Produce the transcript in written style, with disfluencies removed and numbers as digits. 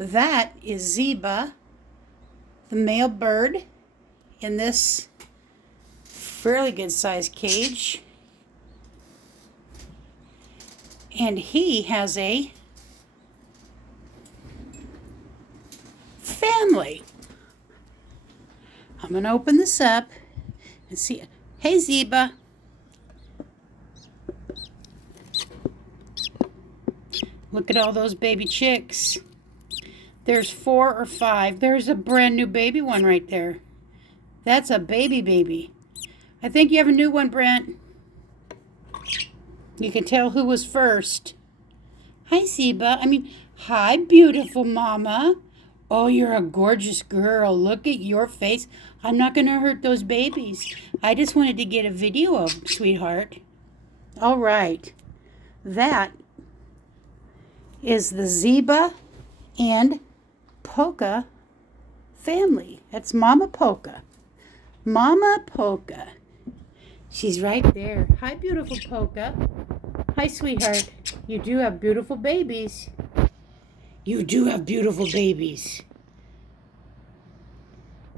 That is Zeba, the male bird, in this fairly good sized cage. And he has a family. I'm going to open this up and see. Hey, Zeba. Look at all those baby chicks. There's 4 or 5. There's a brand new baby one right there. That's a baby. I think you have a new one, Brent. You can tell who was first. Hi, Zeba. Hi, beautiful mama. Oh, you're a gorgeous girl. Look at your face. I'm not going to hurt those babies. I just wanted to get a video of them, sweetheart. All right. That is the Zeba and Polka family. That's Mama Polka. Mama Polka. She's right there. Hi, beautiful Polka. Hi, sweetheart. You do have beautiful babies. You do have beautiful babies.